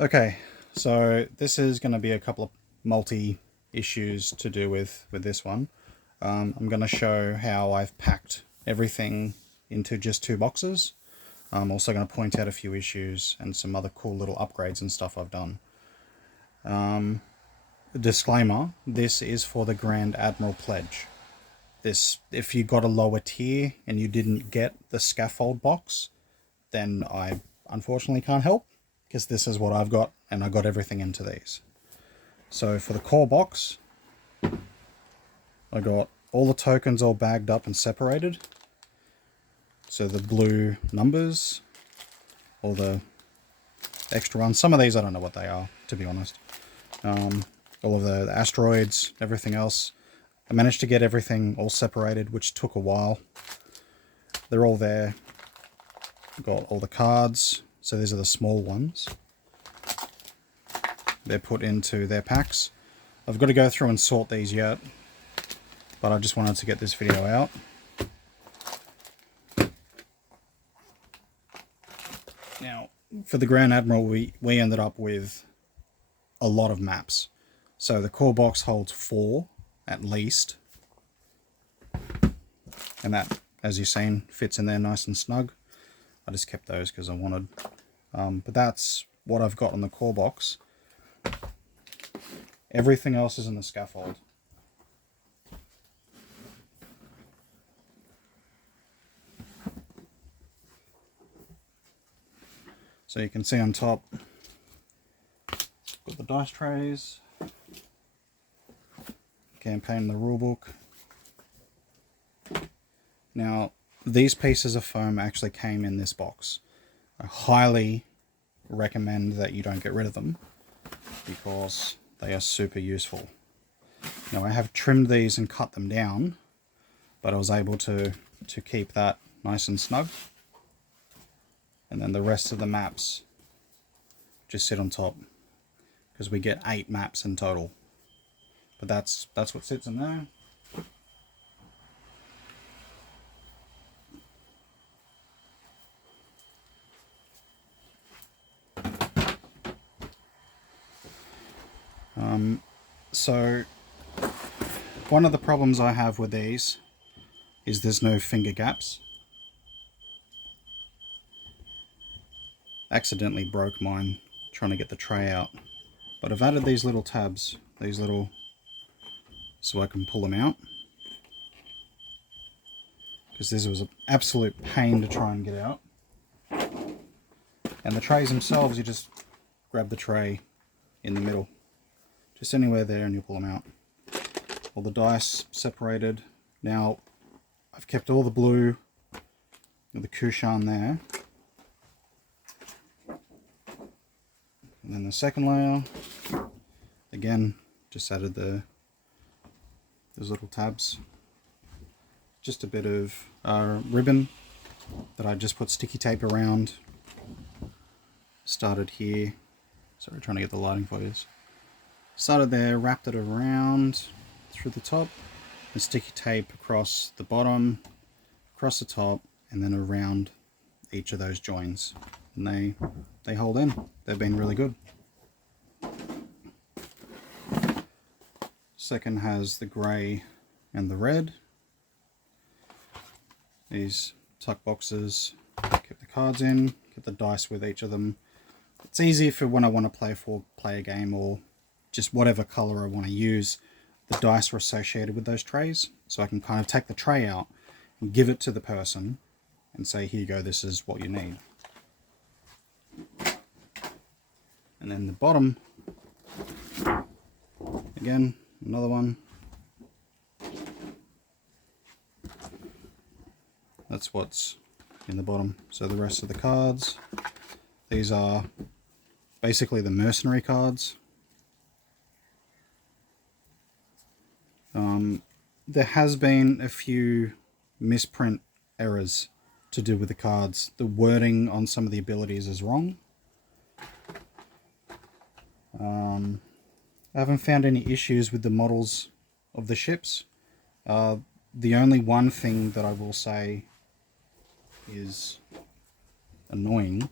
Okay, so this is going to be a couple of multi-issues to do with this one. I'm going to show how I've packed everything into just 2 boxes. I'm also going to point out a few issues and some other cool little upgrades and stuff I've done. Disclaimer, this is for the GRand Admiral pledge. This, if you got a lower tier and you didn't get the scaffold box, then I unfortunately can't help, because this is what I've got, and I got everything into these. So for the core box, I got all the tokens all bagged up and separated. So the blue numbers, all the extra ones. Some of these I don't know what they are, to be honest. All of the asteroids, everything else. I managed to get everything all separated, which took a while. They're all there. Got all the cards. So these are the small ones. They're put into their packs. I've got to go through and sort these yet, but I just wanted to get this video out. Now, for the GRand Admiral, we ended up with a lot of maps. So the core box holds 4 at least, and that, as you've seen, fits in there nice and snug. I just kept those because I wanted, but that's what I've got on the core box. Everything else is in the scaffold. So you can see on top, got the dice trays, campaign, the rulebook. Now, these pieces of foam actually came in this box. I highly recommend that you don't get rid of them, because they are super useful. Now, I have trimmed these and cut them down, but I was able to keep that nice and snug. And then the rest of the maps just sit on top, because we get 8 maps in total. But that's what sits in there. So one of the problems I have with these is there's no finger gaps. Accidentally broke mine trying to get the tray out, but I've added these little tabs, so I can pull them out, because this was an absolute pain to try and get out. And the trays themselves, you just grab the tray in the middle, just anywhere there, and you pull them out. All the dice separated. Now I've kept all the blue with the Kushan there. And then the second layer, again, just added those little tabs. Just a bit of ribbon that I just put sticky tape around. Started here. Sorry, trying to get the lighting for you. Started there, wrapped it around through the top, and sticky tape across the bottom, across the top, and then around each of those joins. And they hold in. They've been really good. Second has the grey and the red. These tuck boxes, keep the cards in, get the dice with each of them. It's easy for when I want to play a game, or just whatever colour I want to use. The dice are associated with those trays, so I can kind of take the tray out and give it to the person and say, here you go, this is what you need. And then the bottom, again, another one. That's what's in the bottom. So the rest of the cards, these are basically the mercenary cards. There has been a few misprint errors to do with the cards. The wording on some of the abilities is wrong. I haven't found any issues with the models of the ships. The only one thing that I will say is annoying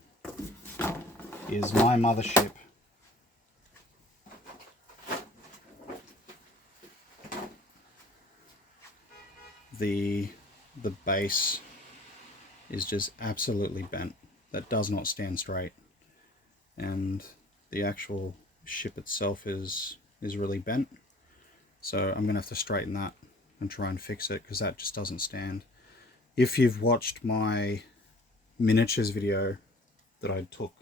is my mothership the base is just absolutely bent. That does not stand straight, and the actual ship itself is really bent. So I'm gonna have to straighten that and try and fix it, because that just doesn't stand. If you've watched my miniatures video that I took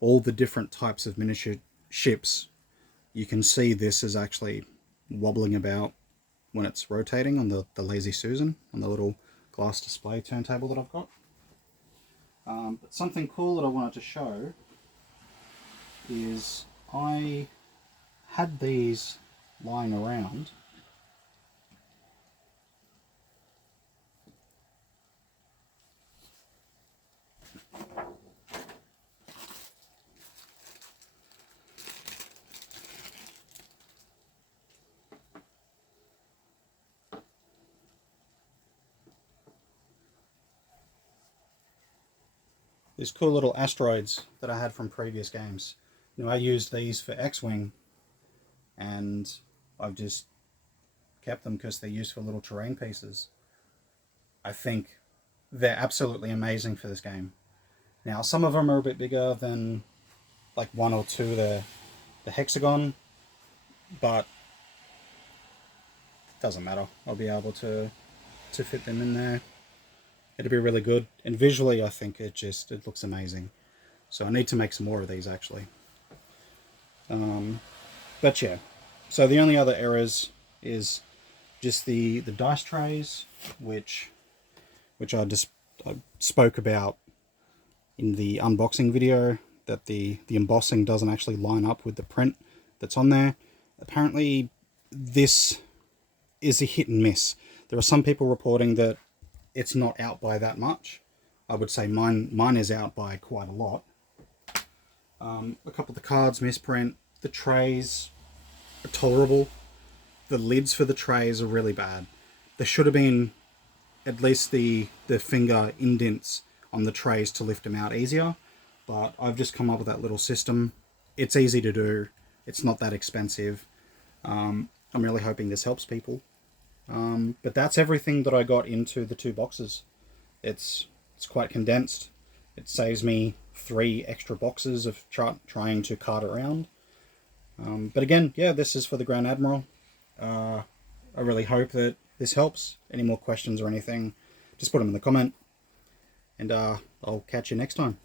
all the different types of miniature ships, you can see this is actually wobbling about when it's rotating on the Lazy Susan, on the little glass display turntable that I've got. But something cool that I wanted to show is I had these lying around. These cool little asteroids that I had from previous games. You know, I used these for X-Wing, and I've just kept them because they're used for little terrain pieces. I think they're absolutely amazing for this game. Now, some of them are a bit bigger than like one or two, the hexagon, but it doesn't matter. I'll be able to fit them in there. It'll be really good, and visually I think it looks amazing. So I need to make some more of these actually. But yeah, so the only other errors is just the dice trays, which I spoke about in the unboxing video, that the embossing doesn't actually line up with the print that's on there. Apparently this is a hit and miss. There are some people reporting that it's not out by that much. I would say mine is out by quite a lot. A couple of the cards misprint. The trays are tolerable. The lids for the trays are really bad. There should have been at least the finger indents on the trays to lift them out easier, but I've just come up with that little system. It's easy to do. It's not that expensive. I'm really hoping this helps people. But that's everything that I got into the 2 boxes. It's quite condensed. It saves me 3 extra boxes of trying to cart around. But again, yeah, this is for the GRand Admiral. I really hope that this helps. Any more questions or anything, just put them in the comment, and I'll catch you next time.